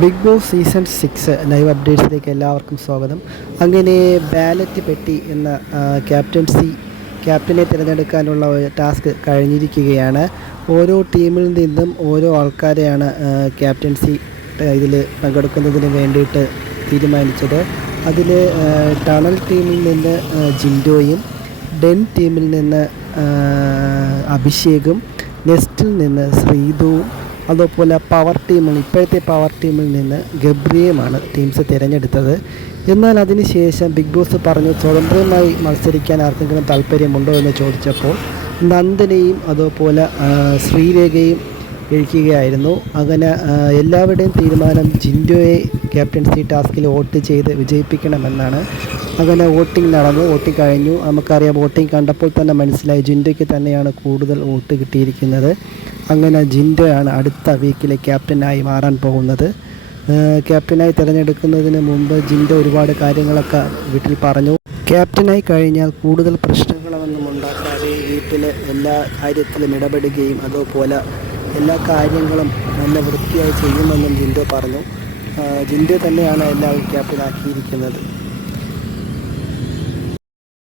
Big boss season six live അപ്ഡേറ്റ്സിലേക്ക് എല്ലാവർക്കും സ്വാഗതം. അങ്ങനെ ബാലറ്റ് പെട്ടി എന്ന ക്യാപ്റ്റൻസി ക്യാപ്റ്റനെ തിരഞ്ഞെടുക്കാനുള്ള ടാസ്ക് കഴിഞ്ഞിരിക്കുകയാണ്. ഓരോ ടീമിൽ നിന്നും ഓരോ ആൾക്കാരെയാണ് ക്യാപ്റ്റൻസി ഇതിൽ പങ്കെടുക്കുന്നതിന് വേണ്ടിയിട്ട് തീരുമാനിച്ചത്. അതിൽ ടണൽ ടീമിൽ നിന്ന് ജിൻഡോയും ഡെൻ ടീമിൽ നിന്ന് അഭിഷേകും നെസ്റ്റിൽ നിന്ന് ശ്രീതുവും അതുപോലെ പവർ ടീമിൽ ഇപ്പോഴത്തെ പവർ ടീമിൽ നിന്ന് ഗബ്രിയുമാണ് ടീംസ് തിരഞ്ഞെടുത്തത്. എന്നാൽ അതിനുശേഷം ബിഗ് ബോസ് പറഞ്ഞു സ്വതന്ത്രമായി മത്സരിക്കാൻ ആർക്കെങ്കിലും താല്പര്യമുണ്ടോ? എന്ന് ചോദിച്ചപ്പോൾ നന്ദനയും അതുപോലെ ശ്രീരേഖയും എഴുക്കുകയായിരുന്നു അങ്ങനെ എല്ലാവരുടെയും തീരുമാനം ജിൻഡോയെ ക്യാപ്റ്റൻസി ടാസ്കിൽ വോട്ട് ചെയ്ത് വിജയിപ്പിക്കണമെന്നാണ്. അങ്ങനെ വോട്ടിംഗ് നടന്നു വോട്ടിംഗ് കഴിഞ്ഞു. നമുക്കറിയാം വോട്ടിംഗ് കണ്ടപ്പോൾ തന്നെ മനസ്സിലായി ജിൻഡോയ്ക്ക് തന്നെയാണ് കൂടുതൽ വോട്ട് കിട്ടിയിരിക്കുന്നത്. അങ്ങനെ ജിൻഡയാണ് അടുത്ത വീക്കിലെ ക്യാപ്റ്റനായി മാറാൻ പോകുന്നത്. ക്യാപ്റ്റനായി തിരഞ്ഞെടുക്കുന്നതിന് മുമ്പ് ജിൻഡ ഒരുപാട് കാര്യങ്ങളൊക്കെ വീട്ടിൽ പറഞ്ഞു. ക്യാപ്റ്റനായി കഴിഞ്ഞാൽ കൂടുതൽ പ്രശ്നങ്ങളൊന്നും ഉണ്ടാക്കാതെ വീട്ടിലെ എല്ലാ കാര്യത്തിലും ഇടപെടുകയും അതുപോലെ എല്ലാ കാര്യങ്ങളും നല്ല വൃത്തിയായി ചെയ്യുമെന്നും ജിൻഡോ പറഞ്ഞു. ജിൻഡ തന്നെയാണ് എല്ലാവരും ക്യാപ്റ്റനാക്കിയിരിക്കുന്നത്.